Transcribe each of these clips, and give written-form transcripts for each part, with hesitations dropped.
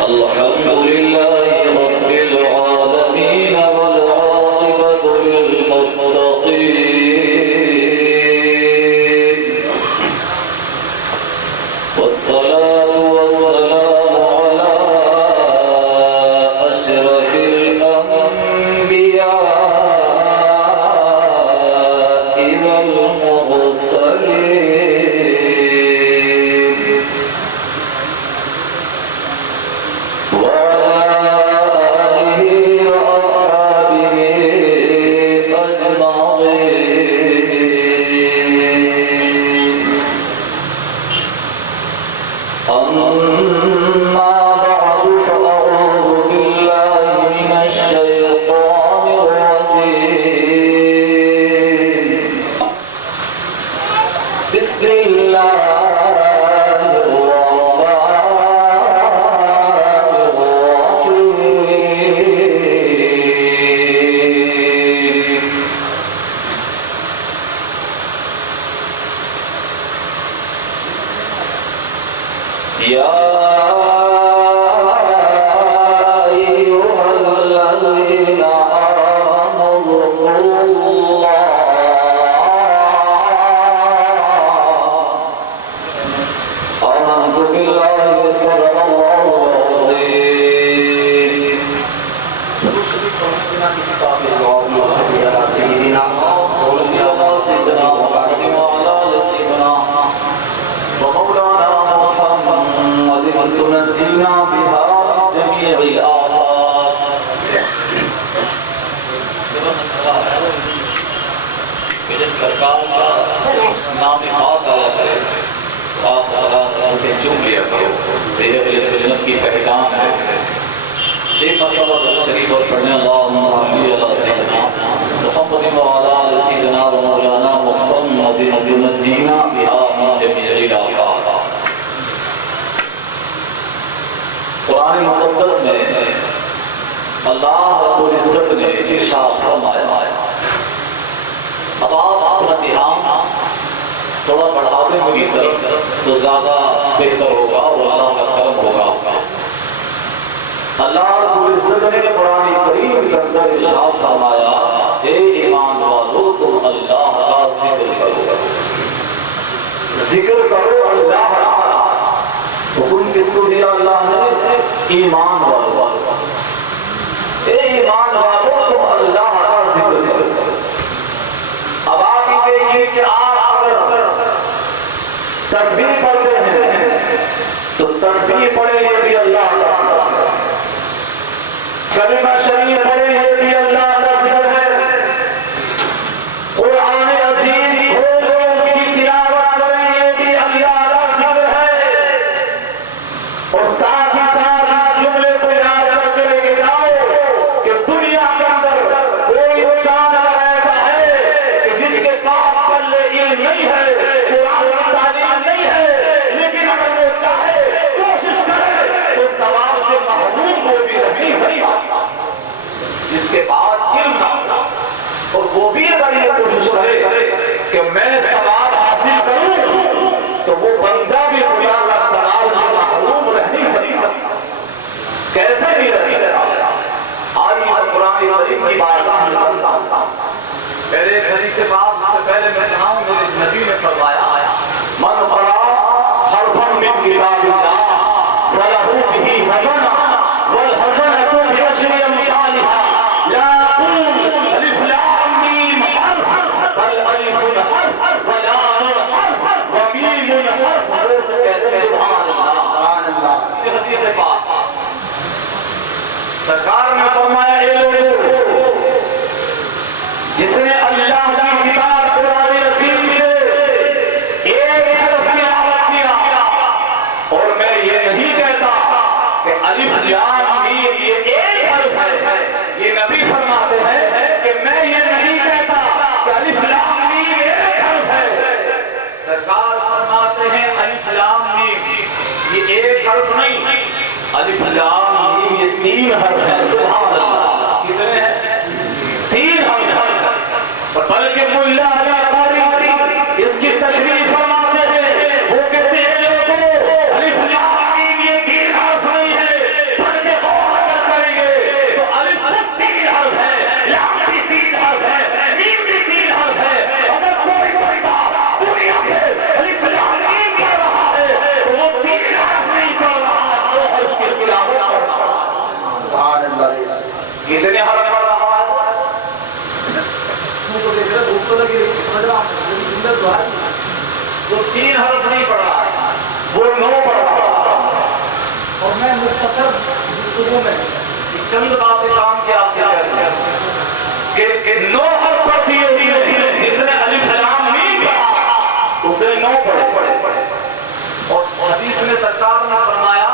الحمد لله رب العالمين والعاقبة للمتقين والصلاة والسلام على أشرف الأنبياء والمرسلين وعلى آله وأصحابه أجمعين. أما بعد فأعوذ بالله من الشيطان الرجيم. بسم الله يا أيها الذين آمنوا اذكروا الله آمنت بالله صدق الله العظيم. سيدنا ومولانا محمد تنجينا بها جميع الآفات. میرے سرکار کا نام پاک آیا کرے آپ مجھے چوم لیا کرو. یہ اہل سنت کی پہچان ہے. ایک مرتبہ شریف اور پڑھنے اللہم صلی علی سیدنا محمد وعلی آل سیدنا ومولانا محمد تنجینا بها جميع الآفات. قرآن مقدس میں اللہ رب العزت نے ارشاد فرمایا. اب آپ اپنا دھیان تھوڑا بڑھا دیں میری طرف تو زیادہ بہتر ہوگا اور اللہ کا کرم ہوگا. اللہ رب العزت نے قرآن کریم کے اندر ارشاد فرمایا اے ایمان والو تم اللہ کا ذکر کرو. ذکر کرو اللہ کا. حکم کس کو دیا اللہ نے؟ ایمان والو. اے ایمان والو تم اللہ کا ذکر کرو. اب آپ ہی دیکھیے کہ آپ اگر تسبیح پڑھتے ہیں تو تسبیح پڑھے یہ بھی اللہ کا ذکر ہے. کلمہ شریف پڑھے یہ بھی اللہ کا ذکر ہے. قرآن عظیم کھولو اس کی تلاوت کریں یہ بھی اللہ کا ذکر ہے. اور ساتھ ہی ساتھ اس جملے کو یاد کر کے لے کے جاؤ کہ دنیا کے اندر کوئی انسان ایسا ہے کہ جس کے پاس پلے علم نہیں ہے, قرآن کی تعلیم نہیں ہے, لیکن اگر وہ چاہے کوشش کرے تو ثواب سے محروم وہ بھی رہ نہیں سکتا. جس کے پاس علم نہ ہو اور وہ بھی اگر یہ کوشش کرے کہ میں ثواب حاصل کروں تو وہ بندہ بھی خدا کا ثواب سے محروم رہ نہیں سکتا. کیسے نہیں رہ سکتا؟ آج قرآن کریم کی بارگاہ میں چلتا ہوں. پہلے حدیث پاک سے پہلے میں سناؤں میرے نبی نے فرمایا من قرأ حرفا من کتاب اللہ فلہ بہ حسنہ والحسنۃ بعشر امثالها لا اقول الف لام میم حرف بل الف حرف ولام حرف ومیم حرف. سبحان اللہ. یہ حدیث پاک سرکار نے فرمایا اے لوگو جس نے اللہ کی کتاب قرآن عظیم سے ایک حرف تلاوت کیا, اور میں یہ نہیں کہتا کہ الف لام میم یہ ایک حرف ہے. یہ نبی فرماتے ہیں کہ میں یہ نہیں کہتا کہ الف لام میم ایک حرف ہے. سرکار فرماتے ہیں الف لام میم یہ ایک حرف نہیں, الف لام میم یہ 3 حرف ہیں. سبحان اللہ. کتنے ہیں؟ 3 حرف. بلکہ ملا علی اس کی تشریح فرماتے ہیں, وہ کہتے ہیں لوگوں الف لام میم یہ 3 حرف نہیں ہے چند باتیں کام کے حاصل کہ 9 حرف پڑھ دیے ہوئے، جس نے الف لام میم پڑھا اسے 9 پڑھے۔ اور حدیث میں سرکار نے فرمایا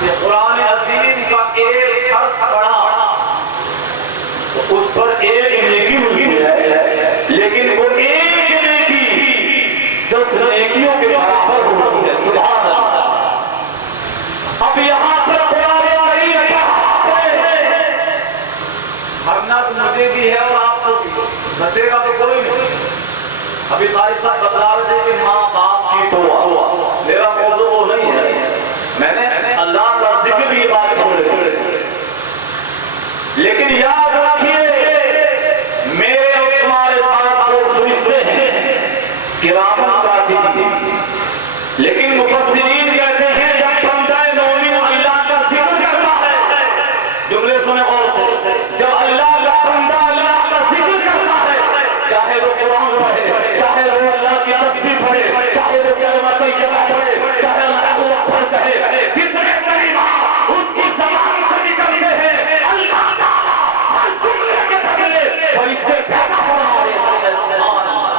کہ قرآن عظیم کا ایک حرف پڑھا تو اس پر ایک نیکی ملتی ہے، لیکن وہ ایک نیکی 10 نیکیوں کے برابر ہوتی ہے۔ سبحان اللہ۔ اب یہاں پر قرآن کریم کہا ہے مرنا تو مجھے بھی ہے اور آپ کو بھی، بچے گا تو کوئی نہیں۔ ابھی قاری صاحب بتا رہے تھے کہ ماں باپ کی دعا، میرا موضوع وہ نہیں ہے، میں نے اللہ کا ذکر یہ بات چھوڑے، لیکن یاد رکھیے میرے اور تمہارے ساتھ جو فرشتے ہیں کرامن کاتب، لیکن مفسرین کہتے ہیں جب بندہ مومن اللہ کا ذکر کرتا ہے، جملے سنے غور سے، جب اللہ کا بندہ اللہ کا ذکر کرتا ہے، چاہے وہ قرآن پڑھے، چاہے وہ اللہ کی تسبیح پڑھے، چاہے وہ کلمہ طیبہ پڑھے، چاہے اللہ اکبر کہے، جتنے کلمات اس کی زبان سے نکلتے ہیں اللہ تعالیٰ ہر جملے کے بدلے فرشتے پیدا فرما دیتے ہیں۔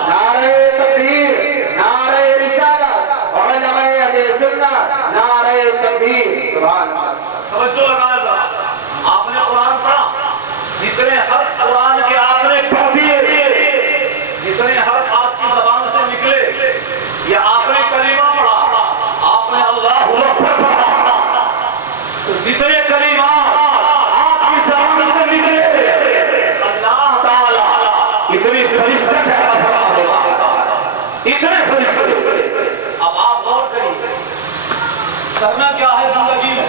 نعرہ تکبیر، نعرہ رسالت، علماء اہل سنت، نعرہ تکبیر، سبحان اللہ۔ توجہ لگائے ذرا، آپ نے قرآن پڑھا، جتنے حرف قرآن کے آپ نے پڑھ دیے، جتنے حرف آپ کی زبان سے نکلے، یا آپ نے کلمہ پڑھا، آپ نے اللہ اکبر پڑھا، تو جتنے کلمات آپ کی زبان سے نکلے اللہ تعالیٰ اتنے فرشتے پیدا فرما دیتا ہے، اتنے فرشتے۔ اب آپ غور کریے کرنا کیا ہے زندگی میں؟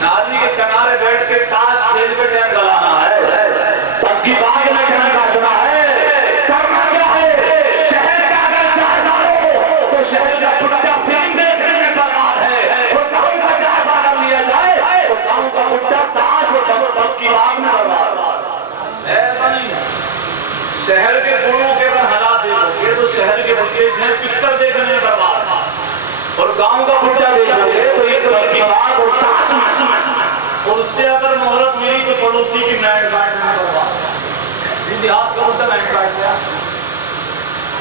نالی کے کنارے بیٹھ کے تاش کھیل کے ٹائم گلانا ہے، تب کی باغ میں کہنا کاٹنا ہے، کرنا کیا ہے؟ شہر کا اگر جائزہ ہو تو شہر کا بڈا فلم دیکھنے میں برباد ہے، اور گاؤں کا جائزہ کر لیا جائے تو گاؤں کا بڈا تاش اور تب کی باغ میں برباد۔ ایسا نہیں ہے۔ شہر کے بوڑھوں کے اگر حالات دیکھو، یہ تو شہر کے بچے ہیں پکچر دیکھنے میں برباد، اور گاؤں کا بڈا دیکھو گے تو یہ تب کی باغ اور تاش میں۔ اور اس سے اگر مہلت ملی تو پڑوسی کی نائٹ کاٹ میں برباد۔ یہ دیہات کا بڈا نائٹ کاٹ گیا،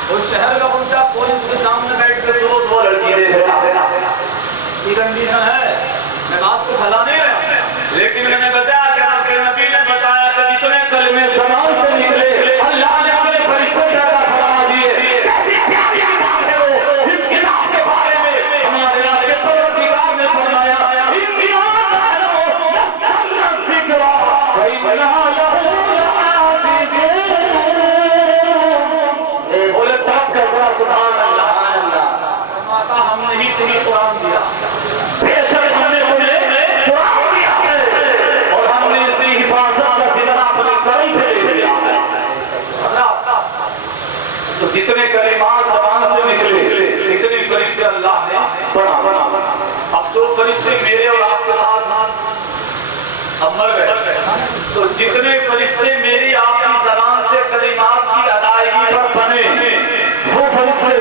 اور شہر کا بڈا کوئی اس کے سامنے بیٹھ کے صبح صبح لڑکی دیکھ رہا ہے۔ یہ کنڈیشن ہے۔ میں بات کو پھیلا نہیں رہا، لیکن میں نے بتایا کہ آپ کے نبی نے بتایا کہ جتنے کلمے زبان سے نکلے اللہ نے اپنے فرشتے پیدا فرما دیے۔ کیسی پیاری بات ہے وہ، اس کتاب کے بارے میں ہمارے آقا پروردگار نے فرمایا بولے تب کیسا سبحان اللہ۔ فرماتا ہم نے ہی تمہیں قرآن دیا، بے شک ہم نے تمہیں قرآن دیا ہے، اور ہم نے اسی حفاظت کا ذمہ اپنے کرم پہ لے لیا ہے۔ تو جتنے کلمات زبان سے نکلے اتنے فرشتے اللہ نے پڑھا۔ اب جو فرشتے میرے اور آپ کے ساتھ اب مر گئے، تو جتنے فرشتے میری آپ کی زبان سے کلمات کی ادائیگی پر بنے وہ فرشتے،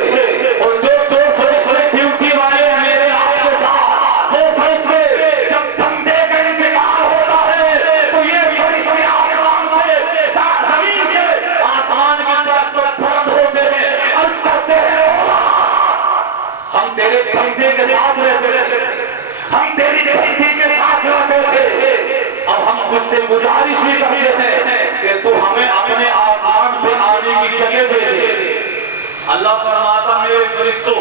اور جو 2 فرشتے ڈیوٹی والے ہیں میرے آپ کے ساتھ، وہ فرشتے جب بندے کا انتقال ہوتا ہے تو یہ فرشتے آسمان سے زمین سے آسمان کی طرف تو بلند ہوتے ہیں، عرض کرتے ہیں ہم تیرے بندے کے ساتھ رہتے ہیں، ہم تیری بندی کے ساتھ رہتے تھے، اب ہم خود سے گزارش بھی کرتے ہیں کہ تو ہمیں اپنے آسمان پہ آنے کی جگہ دے دے۔ اللہ فرماتا میرے فرشتوں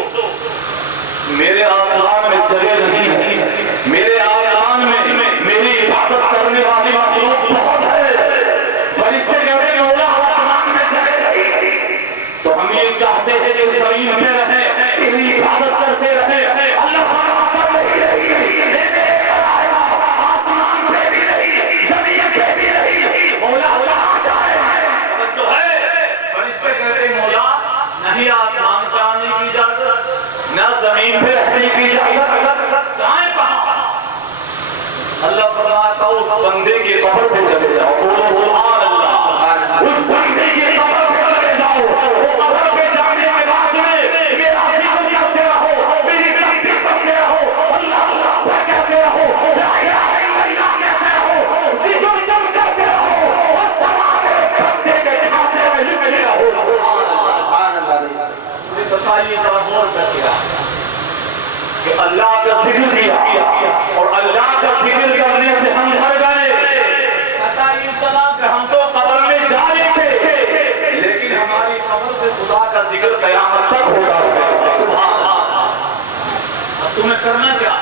میرے آسمان میں جگہ نہیں ہے، میرے آسمان میں میری عبادت کرنے والی مخلوق بہت ہے۔ فرشتے کہتے ہیں مولا آسمان میں جگہ نہیں، تو ہم یہ چاہتے ہیں کہ زمین پہ رہیں، تیری عبادت کرتے رہیں۔ اللہ فرماتا نہیں، آسمان پہ بھی نہیں، زمین پہ بھی نہیں، مولا کہاں جائے؟ جو ہے فرشتے کہتے ہیں مولا نہیں آسمان پہ آنے کی اجازت، نہ زمین پہ رہنے کی اجازت، جائیں کہاں؟ اللہ فرماتا اس بندے کی قبر پہ چلے جاؤ، بولو سبحان اللہ، اس بندے کی قبر پہ چلے جاؤ، وہ قبر پہ جانے کے بعد میں میرا ذکر کرتے رہو، میری تسبیح کرتے رہو، اللہ اللہ کہتے رہو، لا الہ الا اللہ کہتے رہو۔ کا ذکر کیا اور اللہ کا ذکر کرنے سے ہم مر گئے. پتہ یہ چلا کہ ہم تو قبر میں جا رہے تھے لیکن ہماری قبر سے خدا کا ذکر قیامت تک ہوگا. سبحان اللہ. اب تمہیں کرنا کیا؟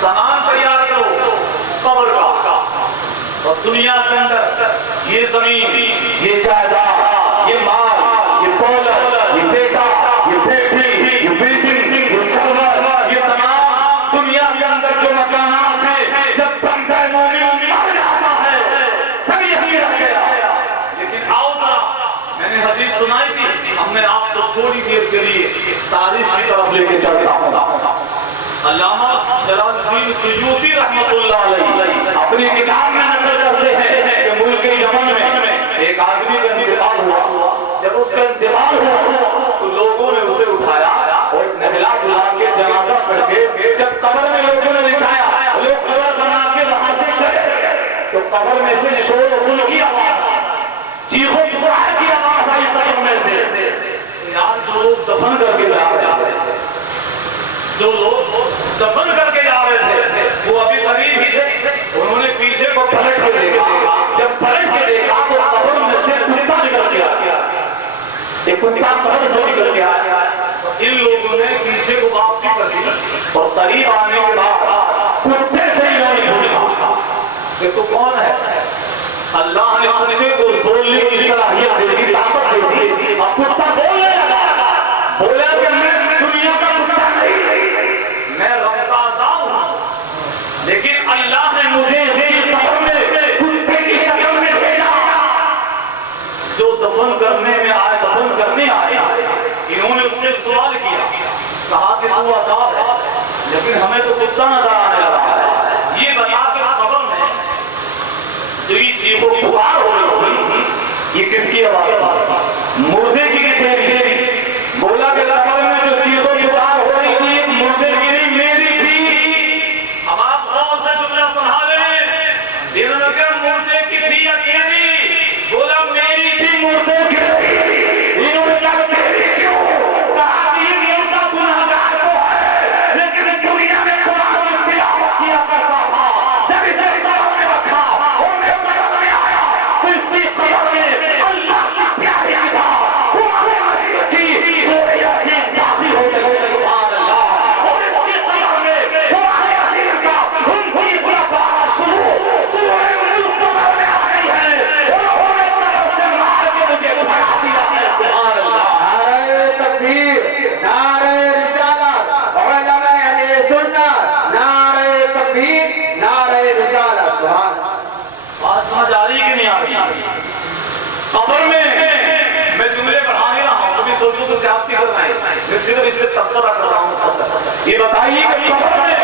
سامان تیار کرو قبر کا اور دنیا کے اندر یہ زمین، یہ جائیداد، یہ مال، یہ دولت، یہ بیٹا، یہ بیٹی، یہ بلڈنگ، یہ سرور، یہ تمام دنیا کے اندر جو مکانات ہیں جب بندہ مومن مر جاتا ہے سب یہی رہ گیا. لیکن آؤ ذرا، میں نے حدیث سنائی تھی، ہم نے آپ کو تھوڑی دیر کے لیے تاریخ کی طرف لے کے چلتا ہوں. علامہ جلال الدین سیوطی رحمۃ اللہ علیہ اپنی کتاب میں نقل کرتے ہیں کہ ملک یمن میں ایک آدمی کا انتقال ہوا. جب اس کا انتقال ہوا تو لوگوں نے اسے اٹھایا اور نہلا دھلا کے جنازہ پڑھ کے جب قبر میں لوگوں نے لٹایا، لوگ قبر بنا کے وہاں سے چلے تو قبر میں سے شور و غل کی آواز آئی، چیخو پکار کی آواز آئی قبر میں سے. یار جو لوگ دفن کر کے جا رہے تھے، جو لوگ دفن کر کے جا رہے تھے وہ ابھی قریب ہی تھے. انہوں نے پیچھے کو پلٹ کے دیکھا، جب پلٹ کے دیکھا تو قبر میں سے کتا نکل گیا. ایک کتا قبر سے نکل گیا. ان لوگوں نے پیچھے کو واپسی کر دی اور قریب آنے کے بعد کتے سے انہوں نے پوچھا کہ تو کون ہے؟ اللہ نے کتے کو بولنے کی صلاحیت دے دی، طاقت دے دی. اب کتا بولنے لگا، بولا کہ میں دنیا کا کتا نہیں، میں رب کا عذاب ہوں، لیکن اللہ نے مجھے اسی قبر میں کتے کی شکل میں بھیجا. جو دفن کرنے میں آئے، دفن کرنے آئے، انہوں نے اس سے سوال کیا، کہا کہ تو عذاب ہے لیکن ہمیں تو کتا نظر آنے لگا ہے. یہ بتا کہ قبر میں جو یہ چیخو پکار ہو رہی تھی یہ کس کی آواز تھی؟ مردے کی تھی. بولا کہ قبر میں جو چیخو پکار ہو رہی تھی مردے کی نہیں، میری تھی. اب آپ غور سے جملہ سنبھالیں. انہوں نے کہا مردے کی تھی یا تیری؟ بولا میری تھی، مردے کی نہیں. انہوں نے کہا میری کیوں؟ کہا کہ یہ نیوتا گناہگار تو ہے لیکن دنیا میں قرآن کی تلاوت کیا کرتا تھا. جب اسے قبر میں رکھا اور میں قبر میں آیا تو اس کی قبر میں اللہ کی پیاری کتاب قرآن مجید کی سورہ یاسین داخل ہو گئی. سبحان اللہ. اور اس کی قبر میں قرآن یاسین کا 29واں پارہ شروع سورہ ملک قبر میں آ گئی ہے اور انہوں نے قبر سے مار کے مجھے بھگا دیا ہے. سبحان اللہ. نعرہ تکبیر، نعرہ رسالت، علماء اہل سنت، نعرہ تکبیر، نعرہ رسالت. سبحان اللہ. بات سمجھ آ رہی کہ نہیں آ رہی؟ قبر میں جملے بڑھا نہیں رہا ہوں، کبھی سوچوں تو زیادتی کرنا ہے، میں صرف اس پہ تبصرہ کر رہا ہوں. یہ بتائیے کہ قبر میں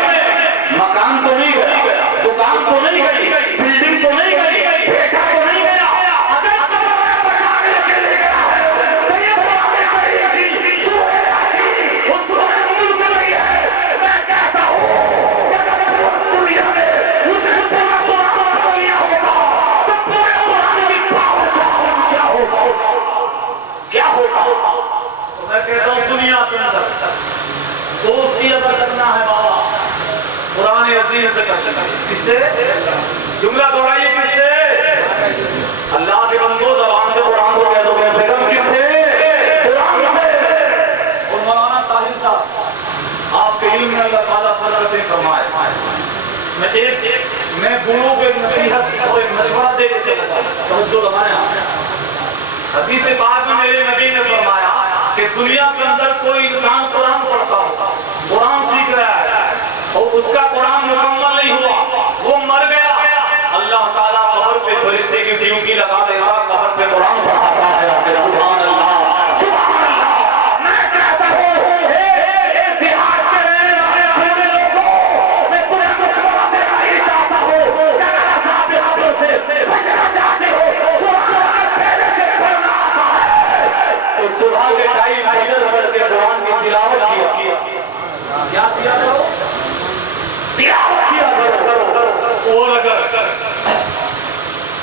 مکان تو نہیں گیا، دکان تو نہیں گئی، بلڈنگ تو نہیں گئی، بیٹا تو نہیں گیا. اگر قبر میں بچانے کے لیے گیا ہے تو یہ قرآن کریم کی سورہ یاسین اور سورہ ملک میں رہی ہے. میں کہتا ہوں کہ اگر پوری دنیا میں اسے پورا قرآن پڑھ لیا ہوگا تو پورے قرآن کی پاور کا عالم کیا ہوگا؟ کیا ہوگا؟ تو میں کہتا ہوں دنیا کے اندر دوستی اگر کرنا ہے بابا قرآن عظیم سے کر لینا. کس سے؟ جملہ دوہرائیے، کس سے؟ اللہ کے بندو زبان سے قرآن کو کہہ دو کیسے کم، کس سے؟ قرآن سے. اور مولانا طاہر صاحب آپ کے علم میں اللہ تعالیٰ برکتیں فرمائے. میں بوڑھوں کو ایک نصیحت اور ایک مشورہ دے کے چلا جاتا ہوں. توجہ لگائیں. حدیث پاک میں میرے نبی نے فرمایا کہ دنیا کے اندر کوئی انسان قرآن پڑھتا ہو، قرآن سیکھ رہا ہے اور اس کا قرآن مکمل نہیں ہوا، وہ مر گیا، اللہ تعالیٰ قبر پہ فرشتے کی ڈیوٹی لگا دیتا، قبر پہ قرآن پڑھاتا ہے. سبحان اللہ. سبحان اللہ. میں کہتا ہوں اے دیہات کے رہنے والے اپنے لوگوں، میں تمہیں مشورہ دینا ہی چاہتا ہوں کہ اگر عذاب قبر سے بچنا چاہتے ہو قرآن پہلے سے پڑھنا آتا ہے تو صبح کے ٹائم فجر پڑھ کے قرآن کی تلاوت کیا. کیا کیا کرو؟ تلاوت کیا کرو. اور اگر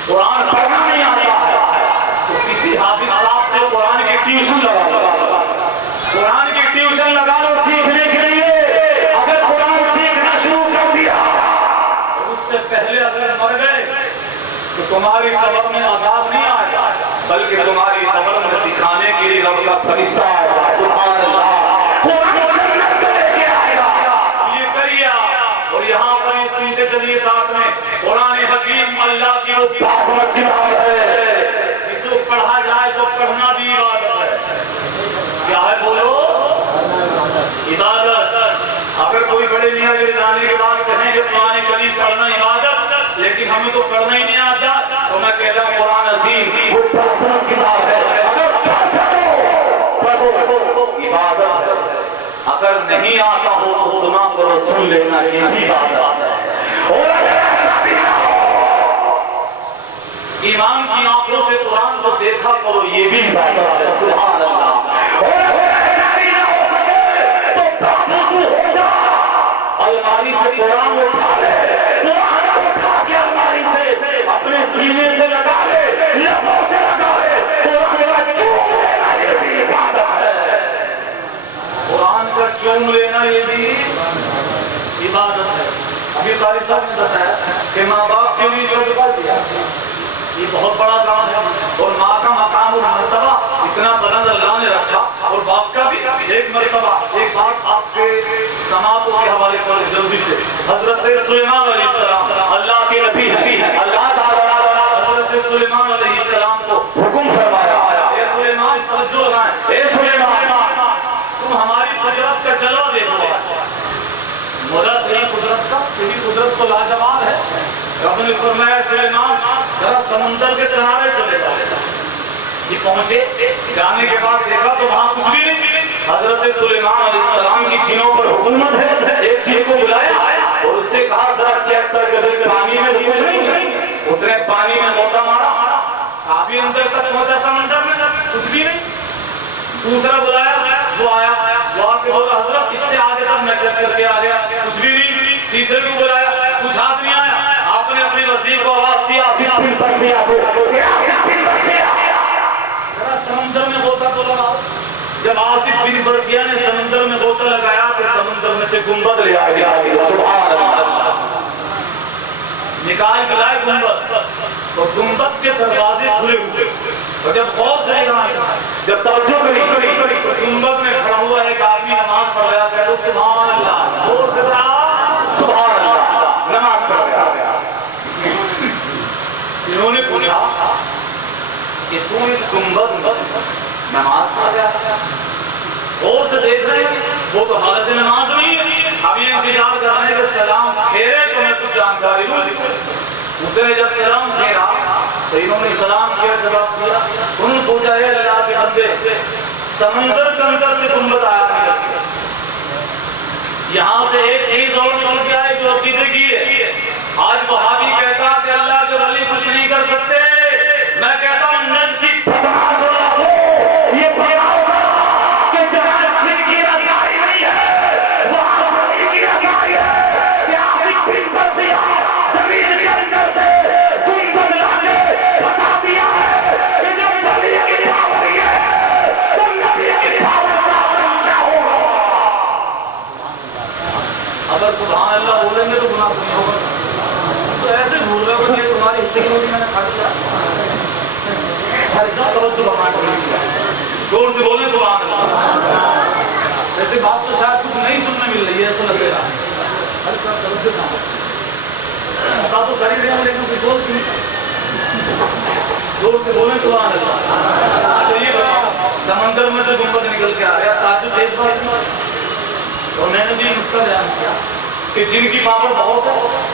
قرآن پڑھنا نہیں آتا ہے تو کسی حافظ صاحب سے قرآن کی ٹیوشن لگا لو. قرآن کی ٹیوشن لگا لو سیکھنے کے تمہاری قبر میں عذاب نہیں آئے گا بلکہ تمہاری قبر میں سکھانے کے لیے رب کا فرشتہ آئے گا سبحان اللہ قرآن کو جنت سے لے کے آئے گا یہ کریے اور یہاں پر اس سیدھے چلیے ساتھ میں قرآن حکیم اللہ کی وہ باسمت کتاب ہے اس کو پڑھا جائے تو پڑھنا بھی عبادت ہے کیا ہے بولو عبادت اگر کوئی بڑے میاں میرے جانے کے بعد کہیں کہ قرآن کریم پڑھنا عبادت لیکن ہمیں تو پڑھنا ہی نہیں آتا تو میں کہتا ہوں قرآن عظیم وہ باسمت کتاب ہے اگر پڑھ سکو پڑھو عبادت ہے اگر نہیں آتا ہو تو سنا کرو سن لینا یہ بھی عبادت ہے اور اگر ایسا بھی نہ ہو ایمان کی آنکھوں سے قرآن کو دیکھا کرو یہ بھی عبادت ہے سبحان اللہ اور اگر ایسا بھی نہ ہو سکے تو بابوسو ہو جا الماری سے قرآن اٹھا لے قرآن اٹھا کے الماری سے اپنے سینے سے لگا لے لبوں سے لگا لے قرآن کا چوم لینا یہ بھی عبادت ہے قرآن کا چوم لینا یہ بھی عبادت ہے ابھی قاری صاحب نے بتایا کہ ماں باپ کے لیے صدقہ دیا یہ بہت بڑا کام ہے اور ماں کا مقام اور مرتبہ اتنا بلند اللہ نے رکھا اور باپ کا بھی ایک مرتبہ ایک بات آپ کے سماعتوں کے حوالے پر جلدی سے حضرت سلیمان علیہ السلام اللہ کے نبی ہیں اللہ تعالیٰ حضرت سلیمان علیہ السلام کو حکم فرمایا اے سلیمان توجہ لگائیں اے سلیمان تم ہماری قدرت کا جلوہ دیکھو مدد تیری قدرت کا تیری قدرت تو لاجواب ہے رب نے فرمایا سلیمان ذرا سمندر کے کنارے چلے جاؤ یہ پہنچے جانے کے بعد دیکھا تو وہاں کچھ بھی نہیں حضرت سلیمان علیہ السلام کی جنوں پر حکومت ہے ایک جن کو بلایا اور اس سے کہا ذرا چیک کر کے دیکھ پانی میں کچھ نہیں اس نے پانی میں موٹا مارا کافی اندر تک پہنچا سمندر میں کچھ بھی نہیں دوسرا بلایا وہ آیا وہ آ کے بولا حضرت اس سے آگے تک میں چیک کر کے آ گیا کچھ بھی نہیں تیسرے کو بلایا کچھ ہاتھ نہیں آیا آپ نے اپنی وزیر کو آواز دیا ذرا سمندر میں غوطہ تو لگاؤ جب آصف بن برقیہ نے سمندر میں غوطہ لگایا تو سمندر میں سے گنبد لے آیا سبحان اللہ نکال کے لائے گنبد اور گنبد کے دروازے کھلے ہوئے اور جب غور سے دیکھا جب توجہ کری گنبد میں کھڑا ہوا ایک آدمی نماز پڑھ رہا تھا تو سبحان اللہ غور سے کہا سبحان اللہ نماز پڑھ رہا انہوں نے پوچھا کہ تم اس گنبد نماز پڑھ رہا اور سے دیکھ رہے وہ تو حالت نماز نہیں ہے اب یہ انتظار کر رہے ہیں کہ سلام پھیرے تو میں کچھ جانکاری لوں اس نے جب سلام پھیرا تو انہوں نے سلام کیا جواب دیا انہوں نے پوچھا ہے اللہ کے بندے سمندر کے اندر سے گنبد آیا نہیں یہاں سے ایک چیز اور نکل کے آئے جو عقیدے کی ہے آج وہابی کہتا کہ اللہ کے ولی کچھ نہیں کر سکتے میں کہتا ہوں نزدیک یہ کہ جہاں جن کی رسائی نہیں ہے وہاں ولی کی رسائی ہے کہ آصف بن برقیہ زمین کے اندر سے گنبد لانے بتا دیا ہے کہ جب ولی کی پاور یہ ہے تو نبی کی پاور کا عالم کیا ہوگا اگر سبحان اللہ بولیں گے تو گناہ نہیں ہوگا تو ایسے بھول رہے ہو کہ تمہاری حصے کی روٹی میں نے کھا دیا ہر سب توجہ بنا کر زور سے بولیں سبحان اللہ ایسے بات تو شاید کچھ نہیں سننے مل رہی ہے ایسا لگ رہا ہے ہر سب توجہ کہاں بتا تو کر ہی رہے ہیں لیکن پھر بول کیوں زور سے بولیں سبحان اللہ اچھا یہ بتاؤ سمندر میں سے گنبد نکل کے آ رہا تعجب تیز بات اور میں نے بھی نقطہ بیان کیا کہ جن کی پاور بہت ہے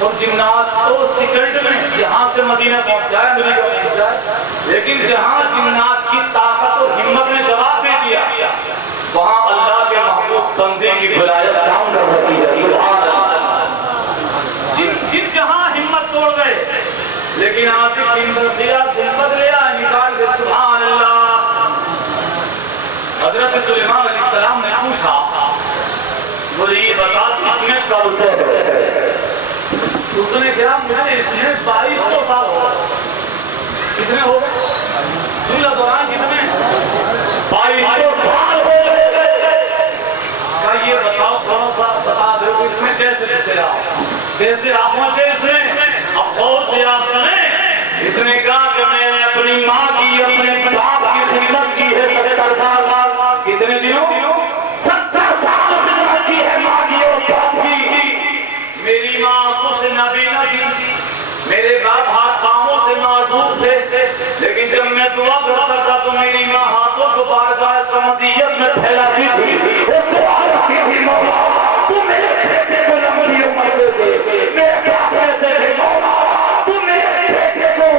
اور جنات تو سیکنڈ میں یہاں سے مدینہ پہنچ جائے مدینہ پہنچ جائے لیکن جہاں جنات کی طاقت اور ہمت نے جواب دے دیا وہاں اللہ کے محبوب بندے کی ولایت کام کر رہی ہے سبحان اللہ جن جہاں ہمت توڑ گئے لیکن آصف بن برقیہ گنبد لیا نکال کے سبحان اللہ حضرت سلیمان علیہ السلام نے پوچھا وہ یہ بتا اس میں کب سے ہے اس نے کہا مجھے اس میں 2200 سال ہو کتنے ہو گئے جملہ دوران کتنے 2200 سال ہو گئے کہا یہ بتاؤ تھوڑا سا بتا دو اس میں کیسے آپ پہنچے اس میں اب غور سے آپ سنیں اس رکھتی تھی وہ دعا رکھتی تھی مولا تو میرے بیٹے کو لمبی عمر دے دے میرے باپ کہتے تھے مولا تو میرے بیٹے کو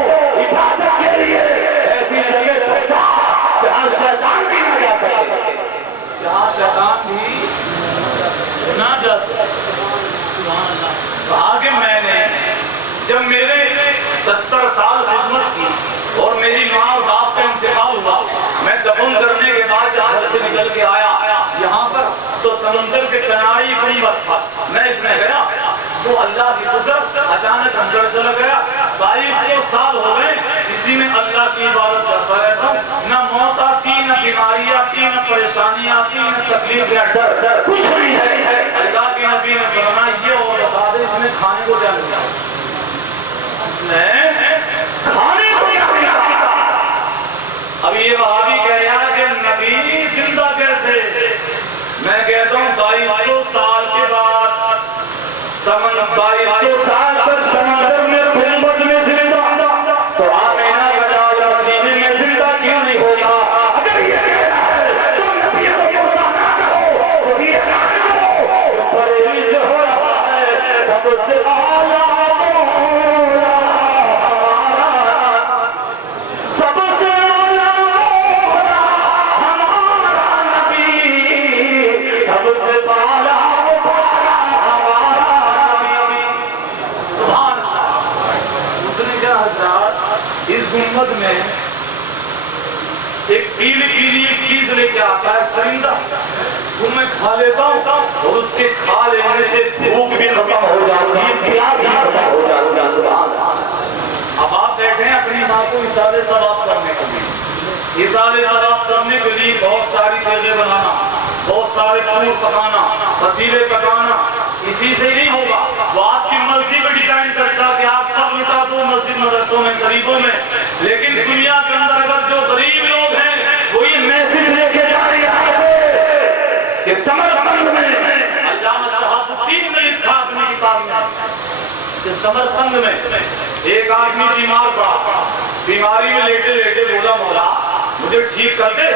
عبادت کے لیے ایسی جگہ پہنچا جہاں شیطان بھی نہ جا سکے جہاں شیطان بھی نہ جا سکے سبحان اللہ کہا کہ میں نے جب میرے 70 سال خدمت کی اور میری ماں اور باپ کا انتقال ہوا میں دفن کرنے کے بعد جب گھر سے نکل کے آیا یہاں پر تو سمندر کے کنارے گنبد تھا میں اس میں گیا تو اللہ کی قدرت اچانک اندر چلا گیا 2200 سال ہو گئے اسی میں اللہ کی عبادت کرتا رہتا ہوں نہ موت آتی نہ بیماری آتی نہ پریشانی آتی نہ تکلیف یا ڈر کچھ نہیں ہے اللہ کے نبی نے فرمایا یہ اور بتا دے اس میں کھانے کو کیا ملتا اس میں کھانے کو کیا ملا اب یہ وہابی کہہ رہا ہے کہ نبی زندہ کیسے میں کہتا ہوں 2200 سال کے بعد 2200 سال تک سمندر میں گنبد میں زندہ تو آمینہ بجائے مدینے میں زندہ کیوں نہیں ہوگا اگر یہ کہنا ہے تو نبی کو مردہ نہ کرو تو یہ نہ کرو پرہیز ہو رہا ہے سب سے اعلیٰ مولا ہمارا سب سے اعلیٰ مولا ہمارا نبی سب سے اعلیٰ سبحان اللہ اس نے کہا حضرات اس گنبد میں ایک پیلی پیلی ایک چیز لے کے آتا ہے پرندہ وہ میں کھا لیتا ہوں اور اس کے کھا لینے سے بھوک بھی ختم ہو جاتی ہے پیاس بھی ختم ہو جاتی ہے سبحان اللہ اب آپ بیٹھے ہیں اپنی ماں کو اصال ثواب کرنے کے لیے اصال ثواب کرنے کے لیے بہت ساری چیزیں بنانا بہت سارے پور پکانا پتیلے پکانا اسی سے نہیں ہوگا وہ آپ کی مرضی پہ ڈیپینڈ کرتا کہ آپ سب لٹا دو مسجد مدرسوں میں غریبوں میں لیکن دنیا کے اندر اگر جو غریب لوگ ہیں وہ یہ میسج لے کے جا رہی ہے کہ سمرقند میں علامہ شہاب الدین نے لکھا اپنی کتاب میں کہ سمرقند میں ایک آدمی بیمار پڑا بیماری میں لیٹے لیٹے بولا مولا مجھے ٹھیک کر دے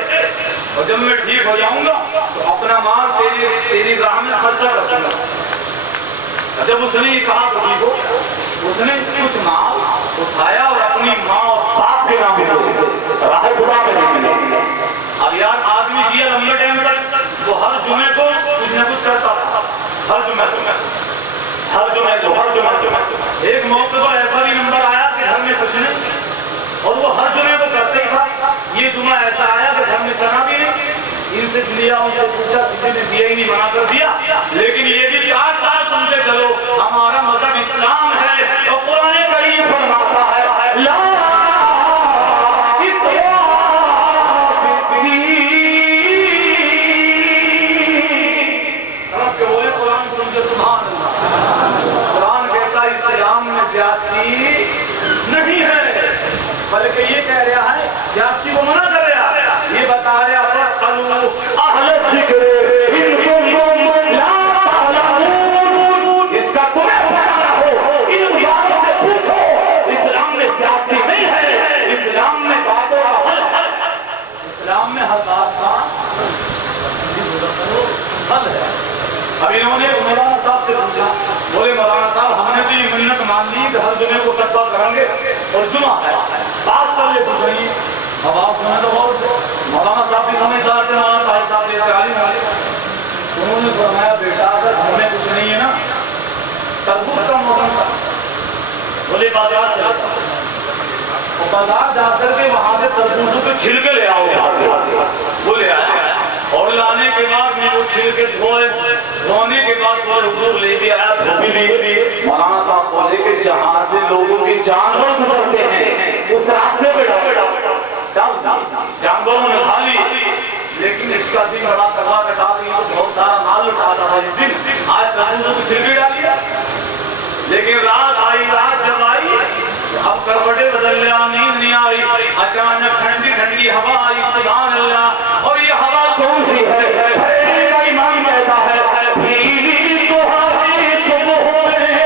اور جب میں ٹھیک ہو جاؤں گا تو اپنا مال تیری راہ میں خرچہ کر دوں گا جب اس نے یہ کہا تو ٹھیک ہو اس نے کچھ مال اٹھایا اور اپنی ماں اور باپ کے نام سے راہ خدا میں نہیں ملے اب یار آدمی جیا لمبے ٹائم تک وہ ہر جمعے کو کچھ نہ کچھ کرتا تھا ہر جمعے ایک موقع پر ایسا بھی نمبر آیا کہ گھر میں کچھ نہیں اور وہ ہر جمعے کو کرتے تھا یہ جمعہ ایسا آیا کہ گھر میں چنا بھی نہیں ان سے لیا ان سے پوچھا کسی نے دیا ہی نہیں منع کر دیا لیکن یہ بھی ساتھ ساتھ سمجھے چلو ہمارا مذہب اسلام ہے اور قرآن کریم فرماتا ہے لا زیادتی نہیں ہے بلکہ یہ کہہ رہا ہے زیادتی کو منع کر رہا ہے یہ بتا رہا فَاسْأَلُوا اہل الذکر ان کنتم لا تعلمون اس کا تمہیں پتہ نہ ہو ان باتوں سے پوچھو اسلام میں زیادتی نہیں ہے اسلام میں باتوں کا حل ہے اسلام میں ہر بات کا حل ہے اب انہوں نے مولانا صاحب سے پوچھا بولے مولانا صاحب ہم نے تو یہ منت مان لی کہ ہر جمعے کو خطبہ کریں گے اور جمعہ ہے بات کر لے کچھ نہیں آواز سنے تو غور سے مولانا صاحب بھی سمجھدار تھے مولانا طاہر صاحب جیسے عالم ہیں انہوں نے فرمایا بیٹا اگر گھر میں کچھ نہیں ہے نا تربوز کا موسم تھا بولے بازار چلا اور بازار جا کر کے وہاں سے تربوزوں کے چھلکے لے آؤ وہ لے آئے اور لانے کے بعد میں وہ چھلکے دھونے کے بعد وہ حضور لے کے آیا دھوبی لیے مولانا صاحب بولے کہ جہاں سے لوگوں کی جانور گزرتے ہیں اس راستے پہ جانوروں نے کھا لی لیکن اس کا دن بڑا کروا کٹا دی تو بہت سارا مال اٹھاتا تھا اس دن آج تربوزوں کو چھلکے ڈالی لیکن رات جب آئی اب کروٹیں بدل لیا نیند نہیں آئی اچانک ٹھنڈی ٹھنڈی ہوا آئی سبحان اللہ اور یہ ہوا کون سی ہے میرا ایمان کہتا ہے بھیلی سہاوی صبح میں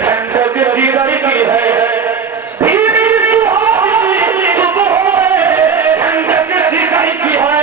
ٹھنڈک جگر کی ہے بھیلی سہاوی صبح میں ٹھنڈک جگر کی ہے